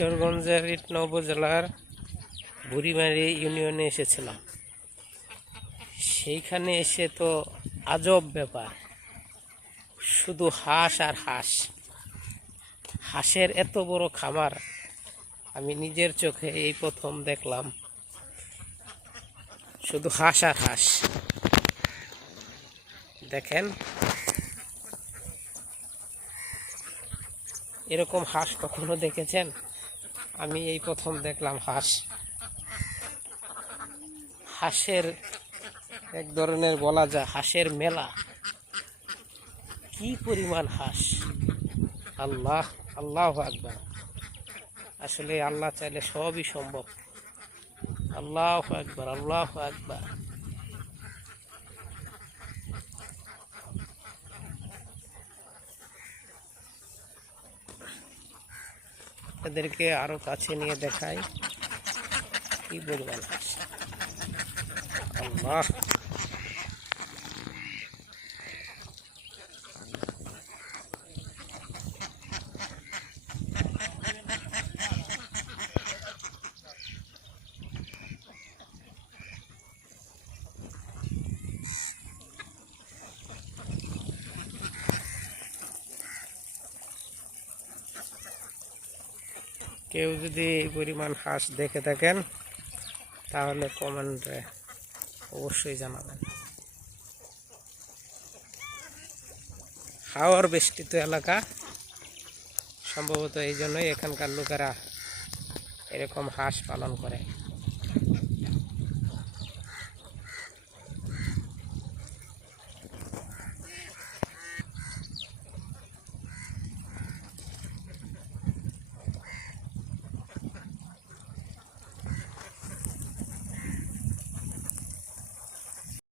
কিশোরগঞ্জের ইটনা উপজেলার বুড়িমারি ইউনিয়নে এসেছিলাম। সেইখানে এসে তো আজব ব্যাপার, শুধু হাঁস আর হাঁস। হাঁসের এত বড় খামার আমি নিজের চোখে এই প্রথম দেখলাম। শুধু হাঁস আর হাঁস। দেখেন, এরকম হাঁস কখনো দেখেছেন? আমি এই প্রথম দেখলাম হাঁস। হাঁসের এক ধরনের বলা যায় হাঁসের মেলা। কি পরিমাণ হাঁস! আল্লাহ, আল্লাহু আকবার। আসলে আল্লাহ চাইলে সবই সম্ভব। আল্লাহু আকবার, আল্লাহু আকবার। এদেরকে আরো কাছে নিয়ে দেখাই কি পরিমাণ হাঁস। আল্লাহ, কেউ যদি এই পরিমাণ হাঁস দেখে থাকেন তাহলে কমেন্টে অবশ্যই জানাবেন। হাওর বেষ্টিত এলাকা, সম্ভবত এই জন্যই এখানকার লোকেরা এরকম হাঁস পালন করে।